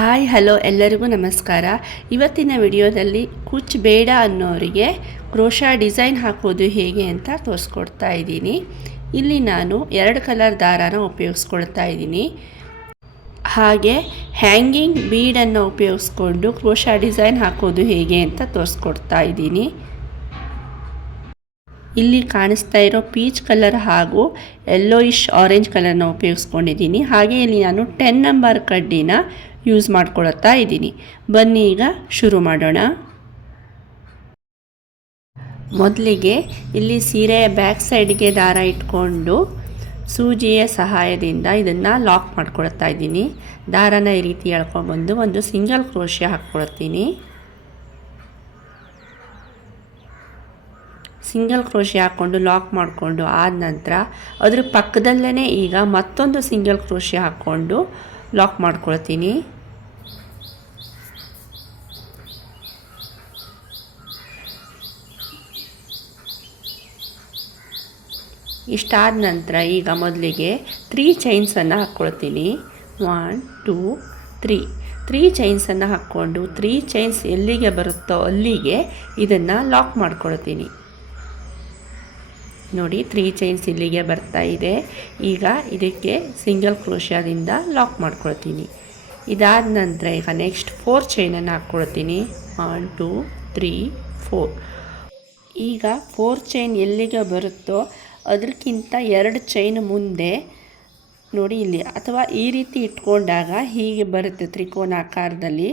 Hi, hello ಎಲ್ಲರಿಗೂ ನಮಸ್ಕಾರ. ಇವತ್ತಿನ ವಿಡಿಯೋದಲ್ಲಿ ಕುಚ್ ಬೇಡ ಅನ್ನೋರಿಗೆ ಕ್ರೋಶಾ ಡಿಸೈನ್ ಹಾಕೋದು ಹೇಗೆ ಅಂತ ತೋರಿಸ್ಕೊಡ್ತಾ ಇದ್ದೀನಿ. ಇಲ್ಲಿ ನಾನು ಎರಡು ಕಲರ್ ದಾರಾನ ಉಪಯೋಗಿಸ್ಕೊಳ್ತಾ ಇದ್ದೀನಿ. ಹಾಗೆ ಹ್ಯಾಂಗಿಂಗ್ ಬೀಡನ್ನು ಉಪಯೋಗಿಸ್ಕೊಂಡು ಕ್ರೋಶಾ ಡಿಸೈನ್ ಹಾಕೋದು ಹೇಗೆ ಅಂತ ತೋರಿಸ್ಕೊಡ್ತಾ ಇದ್ದೀನಿ. ಇಲ್ಲಿ ಕಾಣಿಸ್ತಾ ಇರೋ ಪೀಚ್ ಕಲರ್ ಹಾಗೂ ಯೆಲ್ಲೋಯಿಶ್ ಆರೆಂಜ್ ಕಲರ್ನ ಉಪಯೋಗಿಸ್ಕೊಂಡಿದ್ದೀನಿ. ಹಾಗೆ ಇಲ್ಲಿ ನಾನು ಟೆನ್ ನಂಬರ್ ಕಡ್ಡಿನ ಯೂಸ್ ಮಾಡ್ಕೊಳ್ತಾ ಇದ್ದೀನಿ. ಬನ್ನಿ ಈಗ ಶುರು ಮಾಡೋಣ. ಮೊದಲಿಗೆ ಇಲ್ಲಿ ಸೀರೆಯ ಬ್ಯಾಕ್ ಸೈಡ್ಗೆ ದಾರ ಇಟ್ಕೊಂಡು ಸೂಜಿಯ ಸಹಾಯದಿಂದ ಇದನ್ನು ಲಾಕ್ ಮಾಡ್ಕೊಳ್ತಾ ಇದ್ದೀನಿ. ದಾರನ ಈ ರೀತಿ ಎಳ್ಕೊಂಡ್ಬಂದು ಒಂದು ಸಿಂಗಲ್ ಕ್ರೋಶಿಯ ಹಾಕ್ಕೊಳ್ತೀನಿ ಸಿಂಗಲ್ ಕ್ರೋಶಿ ಹಾಕ್ಕೊಂಡು ಲಾಕ್ ಮಾಡಿಕೊಂಡು ಆದ ನಂತರ ಅದ್ರ ಪಕ್ಕದಲ್ಲೇ ಈಗ ಮತ್ತೊಂದು ಸಿಂಗಲ್ ಕ್ರೋಶಿ ಹಾಕ್ಕೊಂಡು ಲಾಕ್ ಮಾಡ್ಕೊಳ್ತೀನಿ. ಇಷ್ಟಾದ ನಂತರ ಈಗ ಮೊದಲಿಗೆ ತ್ರೀ ಚೈನ್ಸನ್ನು ಹಾಕ್ಕೊಳ್ತೀನಿ ಒನ್ ಟೂ ತ್ರೀ ತ್ರೀ ಚೈನ್ಸನ್ನು ಹಾಕ್ಕೊಂಡು ತ್ರೀ ಚೈನ್ಸ್ ಎಲ್ಲಿಗೆ ಬರುತ್ತೋ ಅಲ್ಲಿಗೆ ಇದನ್ನು ಲಾಕ್ ಮಾಡ್ಕೊಳ್ತೀನಿ. ನೋಡಿ ತ್ರೀ ಚೈನ್ಸ್ ಇಲ್ಲಿಗೆ ಬರ್ತಾ ಇದೆ. ಈಗ ಇದಕ್ಕೆ ಸಿಂಗಲ್ ಕ್ರೋಶದಿಂದ ಲಾಕ್ ಮಾಡ್ಕೊಳ್ತೀನಿ. ಇದಾದ ನಂತರ ಈಗ ನೆಕ್ಸ್ಟ್ ಫೋರ್ ಚೈನನ್ನು ಹಾಕ್ಕೊಳ್ತೀನಿ. ಒನ್ ಟೂ ತ್ರೀ ಫೋರ್ ಈಗ ಫೋರ್ ಚೈನ್ ಎಲ್ಲಿಗೆ ಬರುತ್ತೋ ಅದಕ್ಕಿಂತ ಎರಡು ಚೈನ್ ಮುಂದೆ, ನೋಡಿ ಇಲ್ಲಿ, ಅಥವಾ ಈ ರೀತಿ ಇಟ್ಕೊಂಡಾಗ ಹೀಗೆ ಬರುತ್ತೆ ತ್ರಿಕೋನ ಆಕಾರದಲ್ಲಿ.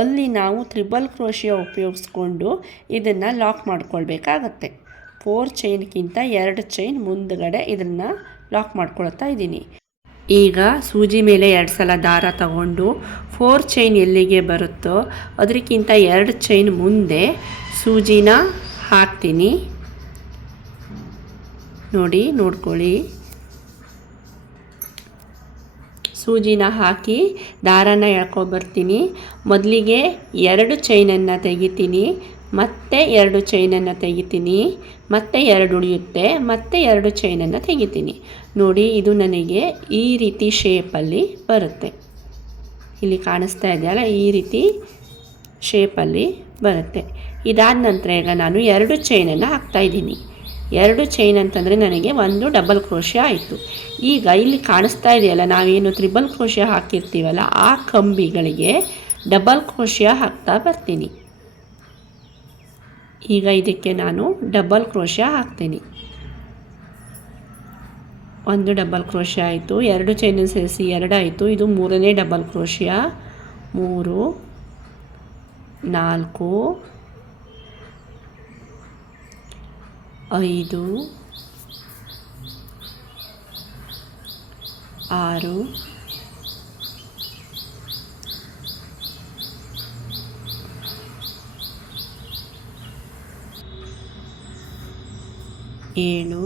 ಅಲ್ಲಿ ನಾವು ತ್ರಿಬಲ್ ಕ್ರೋಶಿಯ ಉಪಯೋಗಿಸ್ಕೊಂಡು ಇದನ್ನು ಲಾಕ್ ಮಾಡ್ಕೊಳ್ಬೇಕಾಗತ್ತೆ. ಫೋರ್ ಚೈನ್ಗಿಂತ ಎರಡು ಚೈನ್ ಮುಂದುಗಡೆ ಇದನ್ನು ಲಾಕ್ ಮಾಡ್ಕೊಳ್ತಾ ಇದ್ದೀನಿ. ಈಗ ಸೂಜಿ ಮೇಲೆ ಎರಡು ಸಲ ದಾರ ತಗೊಂಡು ಫೋರ್ ಚೈನ್ ಎಲ್ಲಿಗೆ ಬರುತ್ತೋ ಅದಕ್ಕಿಂತ ಎರಡು ಚೈನ್ ಮುಂದೆ ಸೂಜಿನ ಹಾಕ್ತೀನಿ. ನೋಡಿ, ನೋಡ್ಕೊಳ್ಳಿ. ಸೂಜಿನ ಹಾಕಿ ದಾರನ ಎಳ್ಕೊಬರ್ತೀನಿ. ಮೊದಲಿಗೆ ಎರಡು ಚೈನನ್ನು ತೆಗಿತೀನಿ. ಮತ್ತೆ ಎರಡು ಚೈನನ್ನು ತೆಗಿತೀನಿ, ಮತ್ತೆ ಎರಡು ಉಳಿಯುತ್ತೆ, ಮತ್ತೆ ಎರಡು ಚೈನನ್ನು ತೆಗಿತೀನಿ. ನೋಡಿ, ಇದು ನನಗೆ ಈ ರೀತಿ ಶೇಪಲ್ಲಿ ಬರುತ್ತೆ. ಇಲ್ಲಿ ಕಾಣಿಸ್ತಾ ಇದೆಯಲ್ಲ, ಈ ರೀತಿ ಶೇಪಲ್ಲಿ ಬರುತ್ತೆ. ಇದಾದ ನಂತರ ಈಗ ನಾನು ಎರಡು ಚೈನನ್ನು ಹಾಕ್ತಾಯಿದ್ದೀನಿ ಎರಡು ಚೈನ್ ಅಂತಂದರೆ ನನಗೆ ಒಂದು ಡಬಲ್ ಕ್ರೋಶೆ ಆಯಿತು. ಈಗ ಇಲ್ಲಿ ಕಾಣಿಸ್ತಾ ಇದೆಯಲ್ಲ, ನಾವೇನು ತ್ರಿಬಲ್ ಕ್ರೋಶೆ ಹಾಕಿರ್ತೀವಲ್ಲ, ಆ ಕಂಬಿಗಳಿಗೆ ಡಬಲ್ ಕ್ರೋಶಿಯ ಹಾಕ್ತಾ ಬರ್ತೀನಿ. ಈಗ ಇದಕ್ಕೆ ನಾನು ಡಬಲ್ ಕ್ರೋಶ ಹಾಕ್ತೀನಿ. ಒಂದು ಡಬಲ್ ಕ್ರೋಶ ಆಯಿತು, ಎರಡು ಚೈನ ಸೇರಿಸಿ ಎರಡಾಯಿತು ಇದು ಮೂರನೇ ಡಬಲ್ ಕ್ರೋಶಿಯ ಮೂರು, ನಾಲ್ಕು, ಐದು, ಆರು ಏಳು.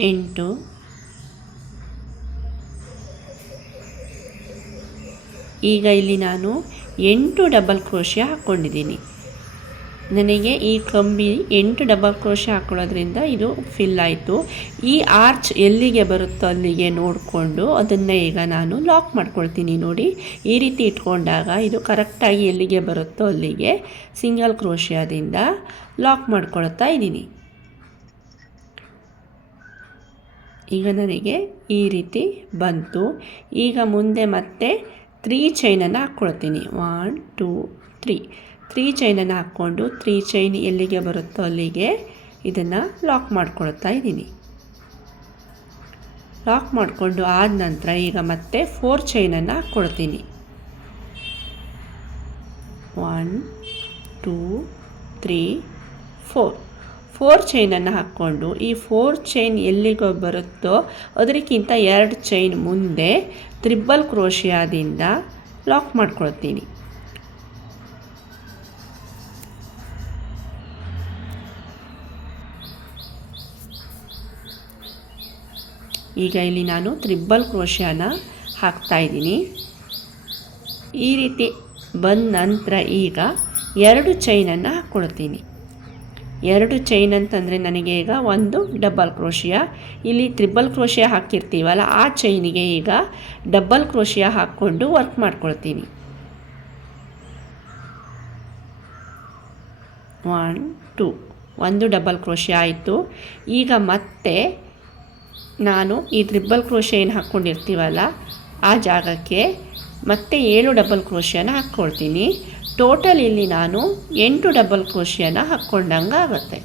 ಎಂಟು. ಈಗ ಇಲ್ಲಿ ನಾನು ಎಂಟು ಡಬಲ್ ಕ್ರೋಶಿಯ ಹಾಕ್ಕೊಂಡಿದ್ದೀನಿ ನನಗೆ ಈ ಕಂಬಿ ಎಂಟು ಡಬಲ್ ಕ್ರೋಶ ಹಾಕೊಳ್ಳೋದ್ರಿಂದ ಇದು ಫಿಲ್ ಆಯಿತು. ಈ ಆರ್ಚ್ ಎಲ್ಲಿಗೆ ಬರುತ್ತೋ ಅಲ್ಲಿಗೆ ನೋಡಿಕೊಂಡು ಅದನ್ನು ಈಗ ನಾನು ಲಾಕ್ ಮಾಡ್ಕೊಳ್ತೀನಿ ನೋಡಿ. ಈ ರೀತಿ ಇಟ್ಕೊಂಡಾಗ ಇದು ಕರೆಕ್ಟಾಗಿ ಎಲ್ಲಿಗೆ ಬರುತ್ತೋ ಅಲ್ಲಿಗೆ ಸಿಂಗಲ್ ಕ್ರೋಶಿಯಾದಿಂದ ಲಾಕ್ ಮಾಡ್ಕೊಳ್ತಾ ಇದ್ದೀನಿ. ಈಗ ನನಗೆ ಈ ರೀತಿ ಬಂತು. ಈಗ ಮುಂದೆ ಮತ್ತೆ ತ್ರೀ ಚೈನನ್ನು ಹಾಕ್ಕೊಳ್ತೀನಿ. ಒನ್ ಟೂ ತ್ರೀ ತ್ರೀ ಚೈನನ್ನು ಹಾಕ್ಕೊಂಡು ತ್ರೀ ಚೈನ್ ಎಲ್ಲಿಗೆ ಬರುತ್ತೋ ಅಲ್ಲಿಗೆ ಇದನ್ನು ಲಾಕ್ ಮಾಡ್ಕೊಳ್ತಾ ಇದ್ದೀನಿ. ಲಾಕ್ ಮಾಡಿಕೊಂಡು ಆದ ನಂತರ ಈಗ ಮತ್ತೆ ಫೋರ್ ಚೈನನ್ನು ಹಾಕ್ಕೊಳ್ತೀನಿ. One, two, three, four. Four ಚೈನನ್ನು ಹಾಕ್ಕೊಂಡು ಈ ಫೋರ್ ಚೈನ್ ಎಲ್ಲಿಗೋ ಬರುತ್ತೋ ಅದಕ್ಕಿಂತ ಎರಡು ಚೈನ್ ಮುಂದೆ ತ್ರಿಬಲ್ ಕ್ರೋಷಿಯಾದಿಂದ ಲಾಕ್ ಮಾಡ್ಕೊಳ್ತೀನಿ. ಈಗ ಇಲ್ಲಿ ನಾನು ತ್ರಿಬ್ಬಲ್ ಹಾಕ್ತಾ ಹಾಕ್ತಾಯಿದ್ದೀನಿ ಈ ರೀತಿ ಬಂದ ನಂತರ ಈಗ ಎರಡು ಚೈನನ್ನು ಹಾಕ್ಕೊಳ್ತೀನಿ ಎರಡು ಚೈನ್ ಅಂತಂದರೆ ನನಗೆ ಈಗ ಒಂದು ಡಬಲ್ ಕ್ರೋಶಿಯ. ಇಲ್ಲಿ ತ್ರಿಬಲ್ ಕ್ರೋಶಿಯ ಹಾಕಿರ್ತೀವಲ್ಲ, ಆ ಚೈನಿಗೆ ಈಗ ಡಬಲ್ ಕ್ರೋಶಿಯ ಹಾಕ್ಕೊಂಡು ವರ್ಕ್ ಮಾಡ್ಕೊಳ್ತೀನಿ. ಒನ್ ಟು ಒಂದು ಡಬಲ್ ಕ್ರೋಶಿಯ ಆಯಿತು. ಈಗ ಮತ್ತೆ ನಾನು ಈ ತ್ರಿಬಲ್ ಕ್ರೋಶೆ ಏನು ಹಾಕ್ಕೊಂಡಿರ್ತೀವಲ್ಲ, ಆ ಜಾಗಕ್ಕೆ ಮತ್ತೆ ಏಳು ಡಬಲ್ ಕ್ರೋಶಿಯನ್ನು ಹಾಕ್ಕೊಳ್ತೀನಿ. ಟೋಟಲ್ ಇಲ್ಲಿ ನಾನು ಎಂಟು ಡಬಲ್ ಕ್ರೋಶಿಯನ್ನು ಹಾಕ್ಕೊಂಡಂಗೆ ಆಗುತ್ತೆ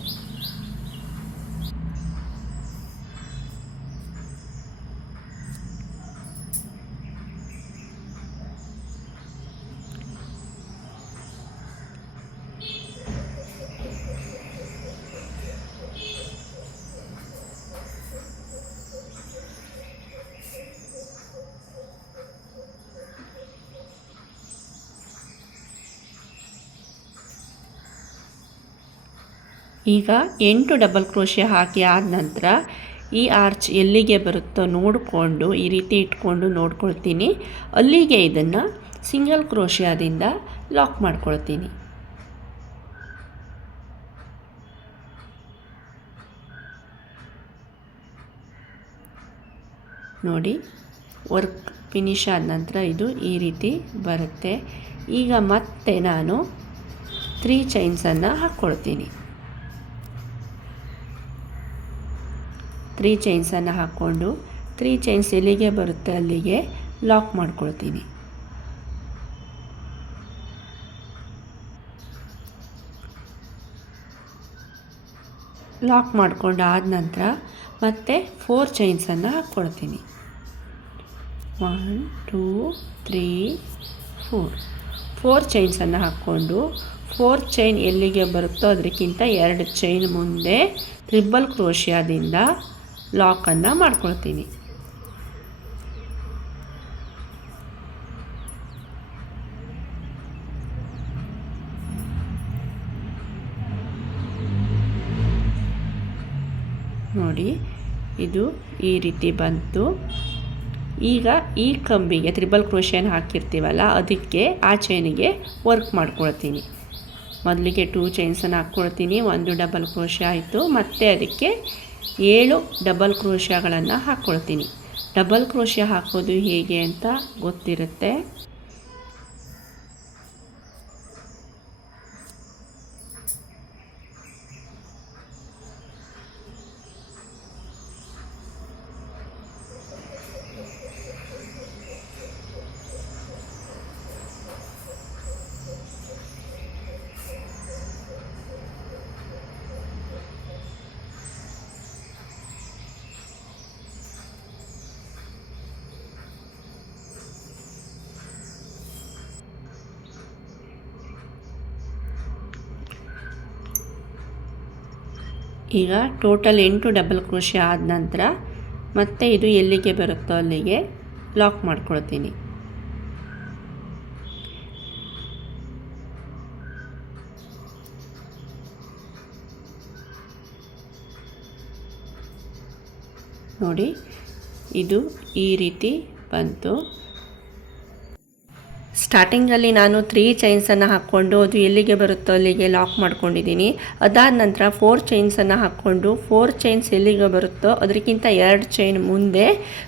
ಈಗ ಎಂಟು ಡಬಲ್ ಕ್ರೋಶೆ ಹಾಕಿ ಆದ ನಂತರ ಈ ಆರ್ಚ್ ಎಲ್ಲಿಗೆ ಬರುತ್ತೋ ನೋಡಿಕೊಂಡು ಈ ರೀತಿ ಇಟ್ಕೊಂಡು ನೋಡ್ಕೊಳ್ತೀನಿ. ಅಲ್ಲಿಗೆ ಇದನ್ನು ಸಿಂಗಲ್ ಕ್ರೋಶಿಯಾದಿಂದ ಲಾಕ್ ಮಾಡ್ಕೊಳ್ತೀನಿ. ನೋಡಿ, ವರ್ಕ್ ಫಿನಿಶ್ ಆದ ನಂತರ ಇದು ಈ ರೀತಿ ಬರುತ್ತೆ. ಈಗ ಮತ್ತೆ ನಾನು ತ್ರೀ ಚೈನ್ಸನ್ನು ಹಾಕ್ಕೊಳ್ತೀನಿ. ತ್ರೀ ಚೈನ್ಸನ್ನು ಹಾಕ್ಕೊಂಡು ತ್ರೀ ಚೈನ್ಸ್ ಎಲ್ಲಿಗೆ ಬರುತ್ತೆ ಅಲ್ಲಿಗೆ ಲಾಕ್ ಮಾಡ್ಕೊಳ್ತೀನಿ. ಲಾಕ್ ಮಾಡಿಕೊಂಡು ಆದ ನಂತರ ಮತ್ತೆ ಫೋರ್ ಚೈನ್ಸನ್ನು ಹಾಕ್ಕೊಳ್ತೀನಿ. One two three four four ಚೈನ್ಸನ್ನು ಹಾಕ್ಕೊಂಡು ಫೋರ್ ಚೈನ್ ಎಲ್ಲಿಗೆ ಬರುತ್ತೋ ಅದಕ್ಕಿಂತ ಎರಡು ಚೈನ್ ಮುಂದೆ ಟ್ರಿಬಲ್ ಕ್ರೋಶಿಯಾದಿಂದ ಲಾಕನ್ನು ಮಾಡ್ಕೊಳ್ತೀನಿ. ನೋಡಿ, ಇದು ಈ ರೀತಿ ಬಂತು. ಈಗ ಈ ಕಂಬಿಗೆ ತ್ರಿಬಲ್ ಕ್ರೋಶನ್ ಹಾಕಿರ್ತೀವಲ್ಲ, ಅದಕ್ಕೆ ಆ ಚೈನಿಗೆ ವರ್ಕ್ ಮಾಡ್ಕೊಳ್ತೀನಿ. ಮೊದಲಿಗೆ ಟೂ ಚೈನ್ಸನ್ನು ಹಾಕ್ಕೊಳ್ತೀನಿ, ಒಂದು ಡಬಲ್ ಕ್ರೋಶ ಆಯಿತು, ಮತ್ತು ಅದಕ್ಕೆ ಏಳು ಡಬಲ್ ಕ್ರೋಶಗಳನ್ನು ಹಾಕ್ಕೊಳ್ತೀನಿ. ಡಬಲ್ ಕ್ರೋಶ ಹಾಕೋದು ಹೇಗೆ ಅಂತ ಗೊತ್ತಿರುತ್ತೆ? ಈಗ ಟೋಟಲ್ ಎಂಟು ಡಬಲ್ ಕ್ರೋಶೆ ಆದ ನಂತರ ಮತ್ತೆ ಇದು ಎಲ್ಲಿಗೆ ಬರುತ್ತೋ ಅಲ್ಲಿಗೆ ಲಾಕ್ ಮಾಡ್ಕೊಳ್ತೀನಿ. ನೋಡಿ, ಇದು ಈ ರೀತಿ ಬಂತು. ಸ್ಟಾರ್ಟಿಂಗಲ್ಲಿ ನಾನು ತ್ರೀ ಚೈನ್ಸನ್ನು ಹಾಕ್ಕೊಂಡು ಅದು ಎಲ್ಲಿಗೆ ಬರುತ್ತೋ ಅಲ್ಲಿಗೆ ಲಾಕ್ ಮಾಡ್ಕೊಂಡಿದ್ದೀನಿ. ಅದಾದ ನಂತರ ಫೋರ್ ಚೈನ್ಸನ್ನು ಹಾಕ್ಕೊಂಡು ಫೋರ್ ಚೈನ್ಸ್ ಎಲ್ಲಿಗೆ ಬರುತ್ತೋ ಅದಕ್ಕಿಂತ ಎರಡು ಚೈನ್ ಮುಂದೆ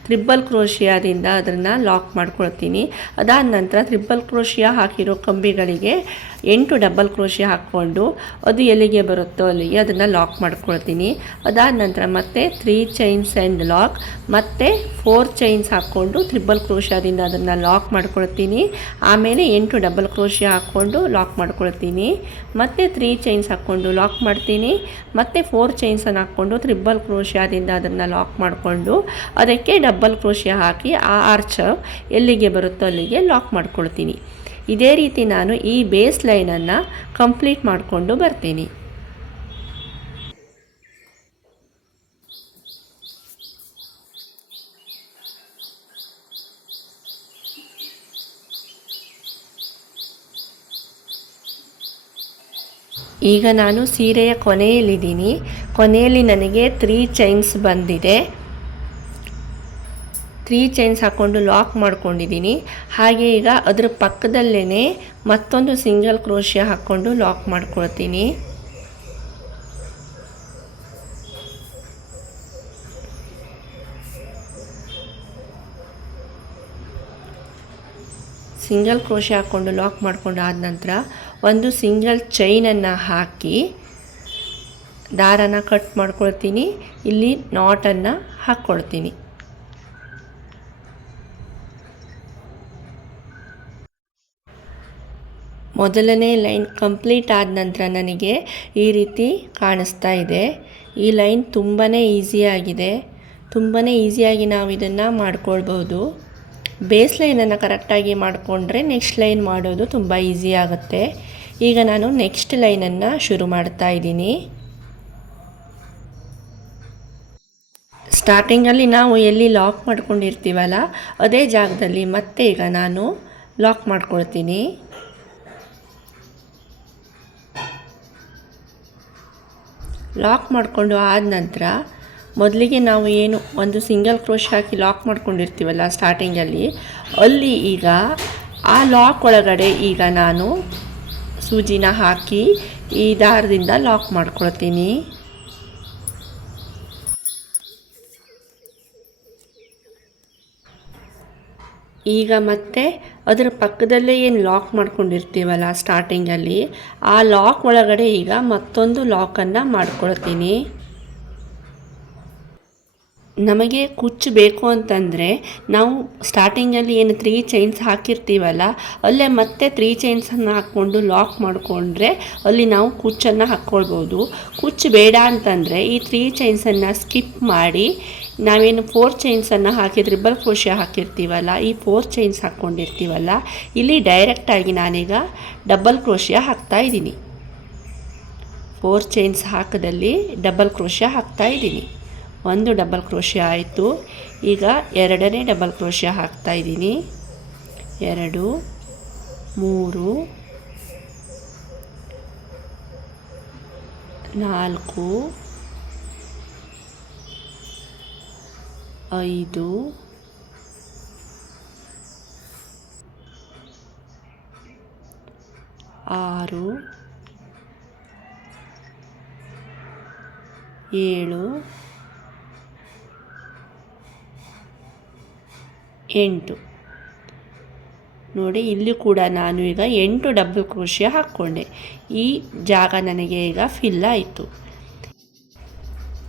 ತ್ರಿಬ್ಬಲ್ ಕ್ರೋಶಿಯಾದಿಂದ ಅದನ್ನು ಲಾಕ್ ಮಾಡ್ಕೊಳ್ತೀನಿ. ಅದಾದ ನಂತರ ತ್ರಿಬ್ಬಲ್ ಕ್ರೋಶಿಯಾ ಹಾಕಿರೋ ಕಂಬಿಗಳಿಗೆ ಎಂಟು ಡಬಲ್ ಕ್ರೋಶಿ ಹಾಕ್ಕೊಂಡು ಅದು ಎಲ್ಲಿಗೆ ಬರುತ್ತೋ ಅಲ್ಲಿಗೆ ಅದನ್ನು ಲಾಕ್ ಮಾಡ್ಕೊಳ್ತೀನಿ. ಅದಾದ ನಂತರ ಮತ್ತೆ ತ್ರೀ ಚೈನ್ಸ್ ಆ್ಯಂಡ್ ಲಾಕ್ ಮತ್ತು ಫೋರ್ ಚೈನ್ಸ್ ಹಾಕ್ಕೊಂಡು ತ್ರಿಬಲ್ ಕ್ರೋಶಿಯಾದಿಂದ ಅದನ್ನು ಲಾಕ್ ಮಾಡ್ಕೊಳ್ತೀನಿ. ಆಮೇಲೆ ಎಂಟು ಡಬಲ್ ಕ್ರೋಶಿ ಹಾಕ್ಕೊಂಡು ಲಾಕ್ ಮಾಡ್ಕೊಳ್ತೀನಿ. ಮತ್ತು ತ್ರೀ ಚೈನ್ಸ್ ಹಾಕ್ಕೊಂಡು ಲಾಕ್ ಮಾಡ್ತೀನಿ. ಮತ್ತು ಫೋರ್ ಚೈನ್ಸನ್ನು ಹಾಕ್ಕೊಂಡು ತ್ರಿಬಲ್ ಕ್ರೋಶಿಯಾದಿಂದ ಅದನ್ನು ಲಾಕ್ ಮಾಡಿಕೊಂಡು ಅದಕ್ಕೆ ಡಬಲ್ ಕ್ರೋಶಿಯ ಹಾಕಿ ಆ ಆರ್ಚ್ ಎಲ್ಲಿಗೆ ಬರುತ್ತೋ ಅಲ್ಲಿಗೆ ಲಾಕ್ ಮಾಡ್ಕೊಳ್ತೀನಿ. ಇದೇ ರೀತಿ ನಾನು ಈ ಬೇಸ್ ಲೈನನ್ನು ಕಂಪ್ಲೀಟ್ ಮಾಡಿಕೊಂಡು ಬರ್ತೀನಿ. ಈಗ ನಾನು ಸೀರೆಯ ಕೊನೆಯಲ್ಲಿದ್ದೀನಿ. ಕೊನೆಯಲ್ಲಿ ನನಗೆ ತ್ರೀ ಚೈನ್ಸ್ ಬಂದಿದೆ. ತ್ರೀ ಚೈನ್ಸ್ ಹಾಕ್ಕೊಂಡು ಲಾಕ್ ಮಾಡ್ಕೊಂಡಿದ್ದೀನಿ. ಹಾಗೆ ಈಗ ಅದರ ಪಕ್ಕದಲ್ಲೇ ಮತ್ತೊಂದು ಸಿಂಗಲ್ ಕ್ರೋಶಿಯ ಹಾಕ್ಕೊಂಡು ಲಾಕ್ ಮಾಡ್ಕೊಳ್ತೀನಿ. ಸಿಂಗಲ್ ಕ್ರೋಶಿಯ ಹಾಕ್ಕೊಂಡು ಲಾಕ್ ಮಾಡ್ಕೊಂಡು ಆದ ನಂತರ ಒಂದು ಸಿಂಗಲ್ ಚೈನನ್ನು ಹಾಕಿ, ದಾರನ ಕಟ್ ಮಾಡ್ಕೊಳ್ತೀನಿ. ಇಲ್ಲಿ ನಾಟನ್ನು ಹಾಕ್ಕೊಳ್ತೀನಿ ಮೊದಲನೇ ಲೈನ್ ಕಂಪ್ಲೀಟ್ ಆದ ನಂತರ ನನಗೆ ಈ ರೀತಿ ಕಾಣಿಸ್ತಾ ಇದೆ. ಈ ಲೈನ್ ತುಂಬಾ ಈಸಿಯಾಗಿದೆ ತುಂಬಾ ಈಸಿಯಾಗಿ ನಾವು ಇದನ್ನು ಮಾಡ್ಕೊಳ್ಬೋದು ಬೇಸ್ ಲೈನನ್ನು ಕರೆಕ್ಟಾಗಿ ಮಾಡಿಕೊಂಡ್ರೆ ನೆಕ್ಸ್ಟ್ ಲೈನ್ ಮಾಡೋದು ತುಂಬ ಈಸಿ ಆಗುತ್ತೆ. ಈಗ ನಾನು ನೆಕ್ಸ್ಟ್ ಲೈನನ್ನು ಶುರು ಮಾಡ್ತಾ ಇದ್ದೀನಿ. ಸ್ಟಾರ್ಟಿಂಗಲ್ಲಿ ನಾವು ಎಲ್ಲಿ ಲಾಕ್ ಮಾಡ್ಕೊಂಡಿರ್ತೀವಲ್ಲ, ಅದೇ ಜಾಗದಲ್ಲಿ ಮತ್ತೆ ಈಗ ನಾನು ಲಾಕ್ ಮಾಡ್ಕೊಳ್ತೀನಿ. ಲಾಕ್ ಮಾಡಿಕೊಂಡು ಆದ ನಂತರ ಮೊದಲಿಗೆ ನಾವು ಏನು ಒಂದು ಸಿಂಗಲ್ ಕ್ರೋಶ್ ಹಾಕಿ ಲಾಕ್ ಮಾಡ್ಕೊಂಡಿರ್ತೀವಲ್ಲ ಸ್ಟಾರ್ಟಿಂಗಲ್ಲಿ ಅಲ್ಲಿ ಈಗ ಆ ಲಾಕ್ ಒಳಗಡೆ ಈಗ ನಾನು ಸೂಜಿನ ಹಾಕಿ ಈ ದಾರದಿಂದ ಲಾಕ್ ಮಾಡ್ಕೊಳ್ತೀನಿ. ಈಗ ಮತ್ತೆ ಅದರ ಪಕ್ಕದಲ್ಲೇ ಏನು ಲಾಕ್ ಮಾಡ್ಕೊಂಡಿರ್ತೀವಲ್ಲ ಸ್ಟಾರ್ಟಿಂಗಲ್ಲಿ ಆ ಲಾಕ್ ಒಳಗಡೆ ಈಗ ಮತ್ತೊಂದು ಲಾಕನ್ನು ಮಾಡ್ಕೊಳ್ತೀನಿ. ನಮಗೆ ಕುಚ್ಚು ಬೇಕು ಅಂತಂದರೆ ನಾವು ಸ್ಟಾರ್ಟಿಂಗಲ್ಲಿ ಏನು ತ್ರೀ ಚೈನ್ಸ್ ಹಾಕಿರ್ತೀವಲ್ಲ, ಅಲ್ಲೇ ಮತ್ತೆ ತ್ರೀ ಚೈನ್ಸನ್ನು ಹಾಕ್ಕೊಂಡು ಲಾಕ್ ಮಾಡಿಕೊಂಡ್ರೆ ಅಲ್ಲಿ ನಾವು ಕುಚ್ಚನ್ನು ಹಾಕ್ಕೊಳ್ಬೋದು. ಕುಚ್ಚು ಬೇಡ ಅಂತಂದರೆ ಈ ತ್ರೀ ಚೈನ್ಸನ್ನು ಸ್ಕಿಪ್ ಮಾಡಿ ನಾವೇನು ಫೋರ್ ಚೈನ್ಸನ್ನು ಹಾಕಿ ತ್ರಿಬಲ್ ಕ್ರೋಷಿಯ ಹಾಕಿರ್ತೀವಲ್ಲ, ಈ ಫೋರ್ ಚೈನ್ಸ್ ಹಾಕ್ಕೊಂಡಿರ್ತೀವಲ್ಲ, ಇಲ್ಲಿ ಡೈರೆಕ್ಟಾಗಿ ನಾನೀಗ ಡಬಲ್ ಕ್ರೋಶಿಯ ಹಾಕ್ತಾ ಇದ್ದೀನಿ. ಫೋರ್ ಚೈನ್ಸ್ ಹಾಕದಲ್ಲಿ ಡಬಲ್ ಕ್ರೋಶಿಯ ಹಾಕ್ತಾ ಇದ್ದೀನಿ. ಒಂದು ಡಬಲ್ ಕ್ರೋಶಿಯ ಆಯಿತು. ಈಗ ಎರಡನೇ ಡಬಲ್ ಕ್ರೋಶಿಯ ಹಾಕ್ತಾಯಿದ್ದೀನಿ ಎರಡು, ಮೂರು, ನಾಲ್ಕು, ಐದು, ಆರು, ಏಳು ಎಂಟು. ನೋಡಿ, ಇಲ್ಲಿ ಕೂಡ ನಾನು ಈಗ ಎಂಟು ಡಬಲ್ ಕ್ರೋಶಿಯ ಹಾಕ್ಕೊಂಡೆ. ಈ ಜಾಗ ನನಗೆ ಈಗ ಫಿಲ್ ಆಯಿತು.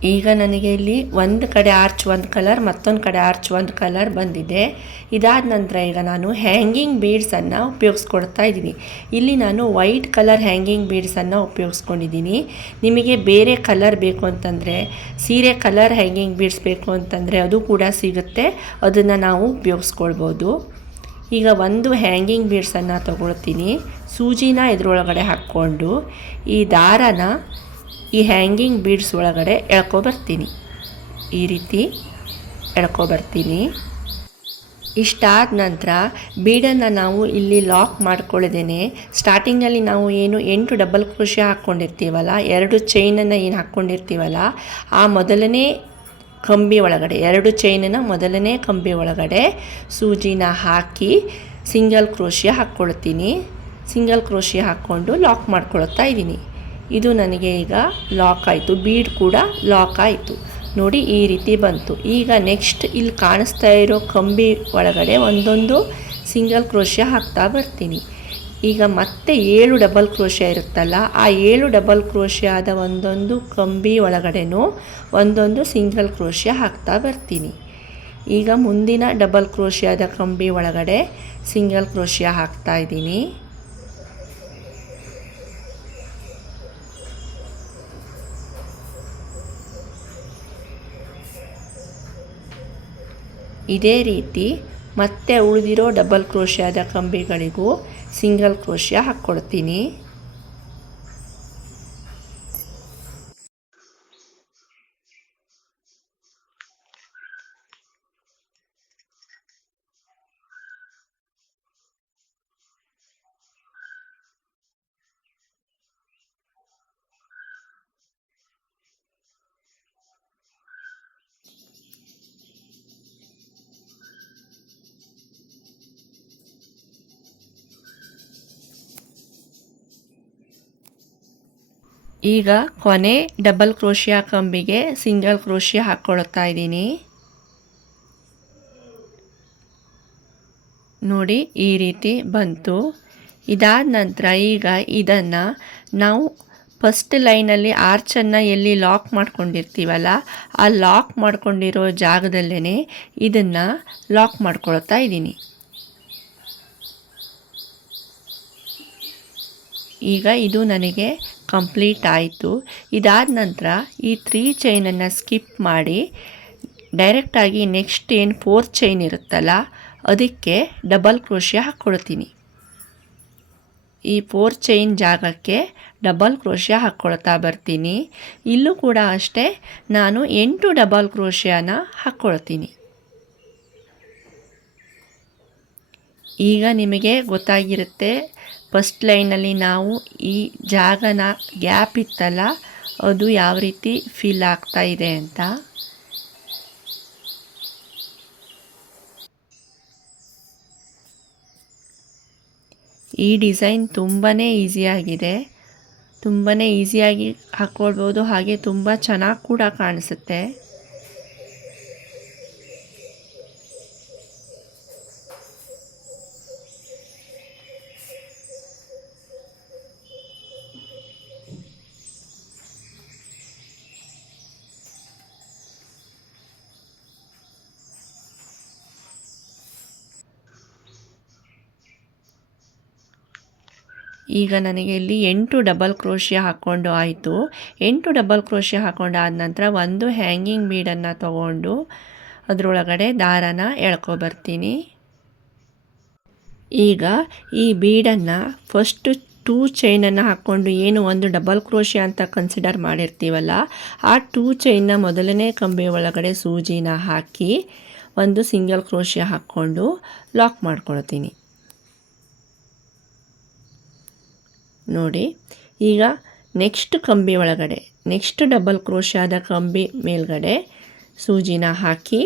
ಈಗ ನನಗೆ ಇಲ್ಲಿ ಒಂದು ಕಡೆ ಆರ್ಚ್ ಒಂದು ಕಲರ್ ಮತ್ತೊಂದು ಕಡೆ ಆರ್ಚ್ ಒಂದು ಕಲರ್ ಬಂದಿದೆ. ಇದಾದ ನಂತರ ಈಗ ನಾನು ಹ್ಯಾಂಗಿಂಗ್ ಬೀಡ್ಸನ್ನು ಉಪಯೋಗಿಸ್ಕೊಡ್ತಾ ಇದ್ದೀನಿ. ಇಲ್ಲಿ ನಾನು ವೈಟ್ ಕಲರ್ ಹ್ಯಾಂಗಿಂಗ್ ಬೀಡ್ಸನ್ನು ಉಪಯೋಗಿಸ್ಕೊಂಡಿದ್ದೀನಿ. ನಿಮಗೆ ಬೇರೆ ಕಲರ್ ಬೇಕು ಅಂತಂದರೆ, ಸೀರೆ ಕಲರ್ ಹ್ಯಾಂಗಿಂಗ್ ಬೀಡ್ಸ್ ಬೇಕು ಅಂತಂದರೆ ಅದು ಕೂಡ ಸಿಗುತ್ತೆ. ಅದನ್ನು ನಾವು ಉಪಯೋಗಿಸ್ಕೊಳ್ಬೋದು. ಈಗ ಒಂದು ಹ್ಯಾಂಗಿಂಗ್ ಬೀಡ್ಸನ್ನು ತಗೊಳ್ತೀನಿ. ಸೂಜಿನ ಇದರೊಳಗಡೆ ಹಾಕ್ಕೊಂಡು ಈ ದಾರನ ಈ ಹ್ಯಾಂಗಿಂಗ್ ಬೀಡ್ಸ್ ಒಳಗಡೆ ಎಳ್ಕೊಬರ್ತೀನಿ ಈ ರೀತಿ ಎಳ್ಕೊಬರ್ತೀನಿ ಇಷ್ಟಾದ ನಂತರ ಬೀಡನ್ನು ನಾವು ಇಲ್ಲಿ ಲಾಕ್ ಮಾಡ್ಕೊಳ್ಳದೇನೆ. ಸ್ಟಾರ್ಟಿಂಗಲ್ಲಿ ನಾವು ಏನು ಎಂಟು ಡಬಲ್ ಕ್ರೋಶೆ ಹಾಕ್ಕೊಂಡಿರ್ತೀವಲ್ಲ, ಎರಡು ಚೈನನ್ನು ಏನು ಹಾಕ್ಕೊಂಡಿರ್ತೀವಲ್ಲ, ಆ ಮೊದಲನೇ ಕಂಬಿ ಒಳಗಡೆ, ಎರಡು ಚೈನನ್ನ ಮೊದಲನೇ ಕಂಬಿ ಒಳಗಡೆ ಸೂಜಿನ ಹಾಕಿ ಸಿಂಗಲ್ ಕ್ರೋಶಿಯ ಹಾಕ್ಕೊಳ್ತೀನಿ. ಸಿಂಗಲ್ ಕ್ರೋಶಿಯ ಹಾಕ್ಕೊಂಡು ಲಾಕ್ ಮಾಡ್ಕೊಳ್ತಾ ಇದ್ದೀನಿ. ಇದು ನನಗೆ ಈಗ ಲಾಕ್ ಆಯಿತು. ಬೀಡ್ ಕೂಡ ಲಾಕ್ ಆಯಿತು. ನೋಡಿ, ಈ ರೀತಿ ಬಂತು. ಈಗ ನೆಕ್ಸ್ಟ್ ಇಲ್ಲಿ ಕಾಣಿಸ್ತಾ ಇರೋ ಕಂಬಿ ಒಳಗಡೆ ಒಂದೊಂದು ಸಿಂಗಲ್ ಕ್ರೋಶಿಯ ಹಾಕ್ತಾ ಬರ್ತೀನಿ. ಈಗ ಮತ್ತೆ ಏಳು ಡಬಲ್ ಕ್ರೋಶಿಯ ಇರುತ್ತಲ್ಲ, ಆ ಏಳು ಡಬಲ್ ಕ್ರೋಶಿಯಾದ ಒಂದೊಂದು ಕಂಬಿ ಒಳಗಡೆನೂ ಒಂದೊಂದು ಸಿಂಗಲ್ ಕ್ರೋಶಿಯ ಹಾಕ್ತಾ ಬರ್ತೀನಿ. ಈಗ ಮುಂದಿನ ಡಬಲ್ ಕ್ರೋಶಿಯಾದ ಕಂಬಿ ಒಳಗಡೆ ಸಿಂಗಲ್ ಕ್ರೋಶಿಯ ಹಾಕ್ತಾ ಇದ್ದೀನಿ. ಇದೇ ರೀತಿ ಮತ್ತೆ ಉಳಿದಿರೋ ಡಬಲ್ ಕ್ರೋಶಿಯಾದ ಕಂಬಿಗಳಿಗೂ ಸಿಂಗಲ್ ಕ್ರೋಶಿಯ ಹಾಕ್ಕೊಳ್ತೀನಿ ಈಗ ಕೊನೆ ಡಬಲ್ ಕ್ರೋಶಿಯಾ ಕಂಬಿಗೆ ಸಿಂಗಲ್ ಕ್ರೋಶಿಯ ಹಾಕ್ಕೊಳ್ತಾ ಇದ್ದೀನಿ. ನೋಡಿ, ಈ ರೀತಿ ಬಂತು. ಇದಾದ ನಂತರ ಈಗ ಇದನ್ನು ನಾವು ಫಸ್ಟ್ ಲೈನಲ್ಲಿ ಆರ್ಚನ್ನು ಎಲ್ಲಿ ಲಾಕ್ ಮಾಡ್ಕೊಂಡಿರ್ತೀವಲ್ಲ, ಆ ಲಾಕ್ ಮಾಡ್ಕೊಂಡಿರೋ ಜಾಗದಲ್ಲೇ ಇದನ್ನು ಲಾಕ್ ಮಾಡ್ಕೊಳ್ತಾ ಇದ್ದೀನಿ. ಈಗ ಇದು ನನಗೆ ಕಂಪ್ಲೀಟ್ ಆಯಿತು. ಇದಾದ ನಂತರ ಈ ತ್ರೀ ಚೈನನ್ನು ಸ್ಕಿಪ್ ಮಾಡಿ ಡೈರೆಕ್ಟಾಗಿ ನೆಕ್ಸ್ಟ್ ಏನು ಫೋರ್ ಚೈನ್ ಇರುತ್ತಲ್ಲ, ಅದಕ್ಕೆ ಡಬಲ್ ಕ್ರೋಶಿಯ ಹಾಕ್ಕೊಳ್ತೀನಿ ಈ ಫೋರ್ ಚೈನ್ ಜಾಗಕ್ಕೆ ಡಬಲ್ ಕ್ರೋಶಿಯ ಹಾಕ್ಕೊಳ್ತಾ ಬರ್ತೀನಿ. ಇಲ್ಲೂ ಕೂಡ ಅಷ್ಟೇ ನಾನು ಎಂಟು ಡಬಲ್ ಕ್ರೋಶಿಯನ ಹಾಕ್ಕೊಳ್ತೀನಿ ಈಗ ನಿಮಗೆ ಗೊತ್ತಾಗಿರುತ್ತೆ ಫಸ್ಟ್ ಲೈನಲ್ಲಿ ನಾವು ಈ ಜಾಗನ ಗ್ಯಾಪ್ ಇತ್ತಲ್ಲ, ಅದು ಯಾವ ರೀತಿ ಫೀಲ್ ಆಗ್ತಾ ಇದೆ ಅಂತ. ಈ ಡಿಸೈನ್ ತುಂಬಾ ಈಸಿಯಾಗಿದೆ. ತುಂಬಾ ಈಸಿಯಾಗಿ ಹಾಕ್ಕೊಳ್ಬೋದು ಹಾಗೆ ತುಂಬ ಚೆನ್ನಾಗಿ ಕೂಡ ಕಾಣಿಸುತ್ತೆ. ಈಗ ನನಗೆ ಇಲ್ಲಿ ಎಂಟು ಡಬಲ್ ಕ್ರೋಶಿಯ ಹಾಕ್ಕೊಂಡು ಆಯಿತು. ಎಂಟು ಡಬಲ್ ಕ್ರೋಶಿಯ ಹಾಕ್ಕೊಂಡಾದ ನಂತರ ಒಂದು ಹ್ಯಾಂಗಿಂಗ್ ಬೀಡನ್ನು ತಗೊಂಡು ಅದರೊಳಗಡೆ ದಾರನ ಎಳ್ಕೊಬರ್ತೀನಿ ಈಗ ಈ ಬೀಡನ್ನು ಫಸ್ಟು ಟೂ ಚೈನನ್ನು ಹಾಕ್ಕೊಂಡು ಏನು ಒಂದು ಡಬಲ್ ಕ್ರೋಶಿ ಅಂತ ಕನ್ಸಿಡರ್ ಮಾಡಿರ್ತೀವಲ್ಲ, ಆ ಟೂ ಚೈನ್ನ ಮೊದಲನೇ ಕಂಬಿ ಒಳಗಡೆ ಸೂಜಿನ ಹಾಕಿ ಒಂದು ಸಿಂಗಲ್ ಕ್ರೋಶಿಯ ಹಾಕ್ಕೊಂಡು ಲಾಕ್ ಮಾಡ್ಕೊಳ್ತೀನಿ. ನೋಡಿ. ಈಗ ನೆಕ್ಸ್ಟ್ ಕಂಬಿ ಒಳಗಡೆ ನೆಕ್ಸ್ಟ್ ಡಬಲ್ ಕ್ರೋಶಿಯಾದ ಕಂಬಿ ಮೇಲ್ಗಡೆ ಸೂಜಿನ ಹಾಕಿ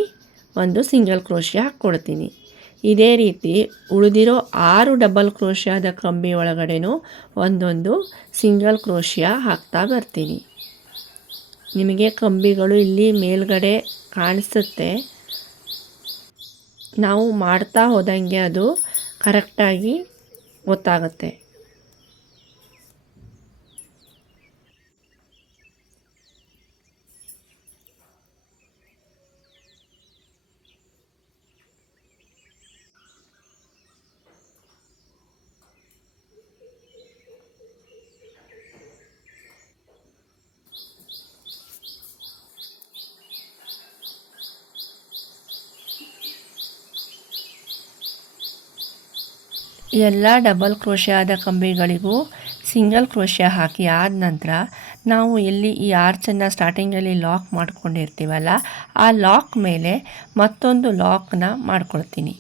ಒಂದು ಸಿಂಗಲ್ ಕ್ರೋಶಿಯ ಹಾಕ್ಕೊಡ್ತೀನಿ. ಇದೇ ರೀತಿ ಉಳಿದಿರೋ ಆರು ಡಬಲ್ ಕ್ರೋಶಿಯಾದ ಕಂಬಿ ಒಳಗಡೆನೂ ಒಂದೊಂದು ಸಿಂಗಲ್ ಕ್ರೋಶಿಯ ಹಾಕ್ತಾ ಬರ್ತೀನಿ. ನಿಮಗೆ ಕಂಬಿಗಳು ಇಲ್ಲಿ ಮೇಲ್ಗಡೆ ಕಾಣಿಸುತ್ತೆ. ನಾವು ಮಾಡ್ತಾ ಹೋದಂಗೆ ಅದು ಕರೆಕ್ಟಾಗಿ ಗೊತ್ತಾಗುತ್ತೆ. ಎಲ್ಲ ಡಬಲ್ ಕ್ರೋಶೆ ಆದ ಕಂಬಿಗಳಿಗೂ ಸಿಂಗಲ್ ಕ್ರೋಶೆ ಹಾಕಿ ಆದ ನಂತರ ನಾವು ಎಲ್ಲಿ ಈ ಆರ್ಚನ್ನು ಸ್ಟಾರ್ಟಿಂಗಲ್ಲಿ ಲಾಕ್ ಮಾಡಿಕೊಂಡಿರ್ತೀವಲ್ಲ, ಆ ಲಾಕ್ ಮೇಲೆ ಮತ್ತೊಂದು ಲಾಕ್ನ ಮಾಡ್ಕೊಳ್ತೀನಿ.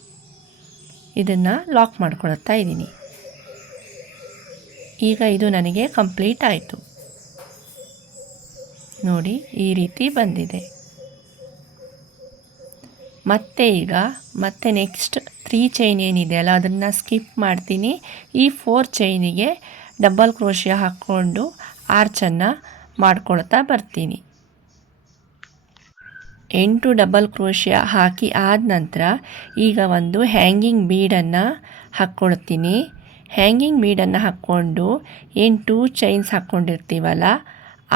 ಇದನ್ನು ಲಾಕ್ ಮಾಡ್ಕೊಳ್ತಾ ಇದ್ದೀನಿ. ಈಗ ಇದು ನನಗೆ ಕಂಪ್ಲೀಟ್ ಆಯಿತು. ನೋಡಿ, ಈ ರೀತಿ ಬಂದಿದೆ. ಮತ್ತೆ ಈಗ, ಮತ್ತೆ ನೆಕ್ಸ್ಟ್ ತ್ರೀ ಚೈನ್ ಏನಿದೆ ಅಲ್ಲ, ಅದನ್ನು ಸ್ಕಿಪ್ ಮಾಡ್ತೀನಿ. ಈ ಫೋರ್ ಚೈನಿಗೆ ಡಬಲ್ ಕ್ರೋಶಿಯ ಹಾಕ್ಕೊಂಡು ಆರ್ಚನ್ನು ಮಾಡ್ಕೊಳ್ತಾ ಬರ್ತೀನಿ. ಎಂಟು ಡಬಲ್ ಕ್ರೋಶಿಯ ಹಾಕಿ ಆದ ನಂತರ ಈಗ ಒಂದು ಹ್ಯಾಂಗಿಂಗ್ ಬೀಡನ್ನು ಹಾಕ್ಕೊಳ್ತೀನಿ. ಹ್ಯಾಂಗಿಂಗ್ ಬೀಡನ್ನು ಹಾಕ್ಕೊಂಡು ಏನು ಟೂ ಚೈನ್ಸ್ ಹಾಕ್ಕೊಂಡಿರ್ತೀವಲ್ಲ,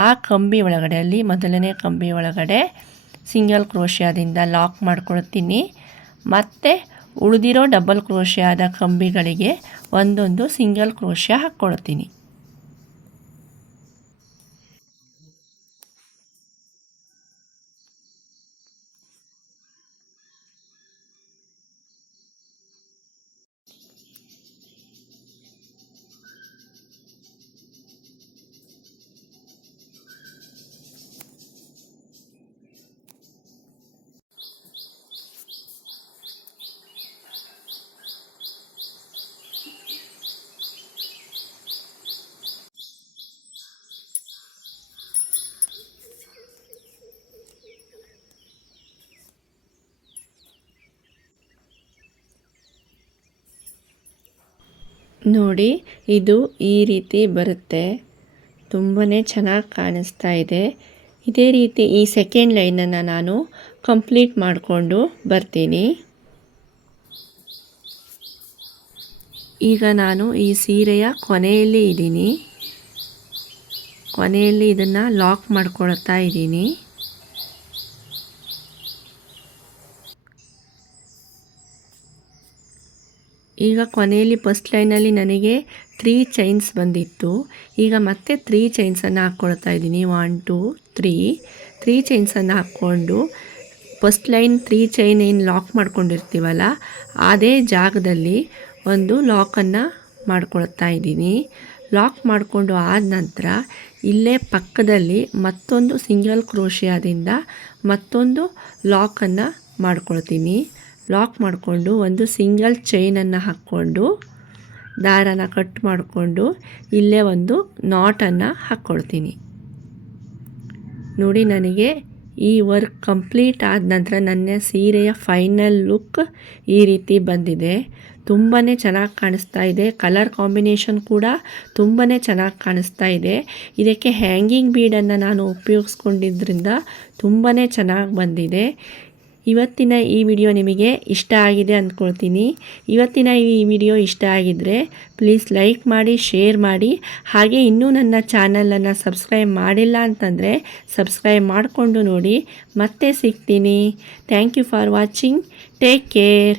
ಆ ಕಂಬಿ ಒಳಗಡೆ, ಅಲ್ಲಿ ಮೊದಲನೇ ಕಂಬಿ ಒಳಗಡೆ ಸಿಂಗಲ್ ಕ್ರೋಷಿಯಾದಿಂದ ಲಾಕ್ ಮಾಡ್ಕೊಳ್ತೀನಿ ಮತ್ತು ಉಳಿದಿರೋ ಡಬಲ್ ಕ್ರೋಷಿಯಾದ ಕಂಬಿಗಳಿಗೆ ಒಂದೊಂದು ಸಿಂಗಲ್ ಕ್ರೋಷಿಯಾ ಹಾಕ್ಕೊಳ್ತೀನಿ ನೋಡಿ, ಇದು ಈ ರೀತಿ ಬರುತ್ತೆ. ತುಂಬಾ ಚೆನ್ನಾಗಿ ಕಾಣಿಸ್ತಾ ಇದೆ. ಇದೇ ರೀತಿ ಈ ಸೆಕೆಂಡ್ ಲೈನನ್ನು ನಾನು ಕಂಪ್ಲೀಟ್ ಮಾಡಿಕೊಂಡು ಬರ್ತೀನಿ. ಈಗ ನಾನು ಈ ಸೀರೆಯ ಕೊನೆಯಲ್ಲಿ ಇದ್ದೀನಿ. ಕೊನೆಯಲ್ಲಿ ಇದನ್ನು ಲಾಕ್ ಮಾಡ್ಕೊಳ್ತಾ ಇದ್ದೀನಿ. ಈಗ ಕೊನೆಯಲ್ಲಿ ಫಸ್ಟ್ ಲೈನಲ್ಲಿ ನನಗೆ ತ್ರೀ ಚೈನ್ಸ್ ಬಂದಿತ್ತು. ಈಗ ಮತ್ತೆ ತ್ರೀ ಚೈನ್ಸನ್ನು ಹಾಕ್ಕೊಳ್ತಾ ಇದ್ದೀನಿ. ಒನ್ ಟು ತ್ರೀ ತ್ರೀ ಚೈನ್ಸನ್ನು ಹಾಕ್ಕೊಂಡು ಫಸ್ಟ್ ಲೈನ್ ತ್ರೀ ಚೈನ್ ಏನು ಲಾಕ್ ಮಾಡ್ಕೊಂಡಿರ್ತೀವಲ್ಲ, ಅದೇ ಜಾಗದಲ್ಲಿ ಒಂದು ಲಾಕನ್ನು ಮಾಡ್ಕೊಳ್ತಾ ಇದ್ದೀನಿ. ಲಾಕ್ ಮಾಡಿಕೊಂಡು ಆದ ನಂತರ ಇಲ್ಲೇ ಪಕ್ಕದಲ್ಲಿ ಮತ್ತೊಂದು ಸಿಂಗಲ್ ಕ್ರೋಶಿಯಾದಿಂದ ಮತ್ತೊಂದು ಲಾಕನ್ನು ಮಾಡ್ಕೊಳ್ತೀನಿ. ಲಾಕ್ ಮಾಡಿಕೊಂಡು ಒಂದು ಸಿಂಗಲ್ ಚೈನನ್ನು ಹಾಕ್ಕೊಂಡು, ದಾರನ ಕಟ್ ಮಾಡಿಕೊಂಡು ಇಲ್ಲೇ ಒಂದು ನಾಟನ್ನು ಹಾಕ್ಕೊಳ್ತೀನಿ ನೋಡಿ ನನಗೆ ಈ ವರ್ಕ್ ಕಂಪ್ಲೀಟ್ ಆದ ನಂತರ ನನ್ನ ಸೀರೆಯ ಫೈನಲ್ ಲುಕ್ ಈ ರೀತಿ ಬಂದಿದೆ. ತುಂಬಾ ಚೆನ್ನಾಗಿ ಕಾಣಿಸ್ತಾ ಇದೆ. ಕಲರ್ ಕಾಂಬಿನೇಷನ್ ಕೂಡ ತುಂಬಾ ಚೆನ್ನಾಗಿ ಕಾಣಿಸ್ತಾ ಇದೆ. ಇದಕ್ಕೆ ಹ್ಯಾಂಗಿಂಗ್ ಬೀಡನ್ನು ನಾನು ಉಪಯೋಗಿಸ್ಕೊಂಡಿದ್ದರಿಂದ ತುಂಬಾ ಚೆನ್ನಾಗಿ ಬಂದಿದೆ. ಇವತ್ತಿನ ಈ ವಿಡಿಯೋ ನಿಮಗೆ ಇಷ್ಟ ಆಗಿದೆ ಅಂದ್ಕೊಳ್ತೀನಿ. ಇವತ್ತಿನ ಈ ವಿಡಿಯೋ ಇಷ್ಟ ಆಗಿದ್ದರೆ ಪ್ಲೀಸ್ ಲೈಕ್ ಮಾಡಿ ಶೇರ್ ಮಾಡಿ. ಹಾಗೆ ಇನ್ನೂ ನನ್ನ ಚಾನಲನ್ನು ಸಬ್ಸ್ಕ್ರೈಬ್ ಮಾಡಿಲ್ಲ ಅಂತಂದರೆ ಸಬ್ಸ್ಕ್ರೈಬ್ ಮಾಡಿಕೊಂಡು ನೋಡಿ. ಮತ್ತೆ ಸಿಗ್ತೀನಿ. Thank you for watching take care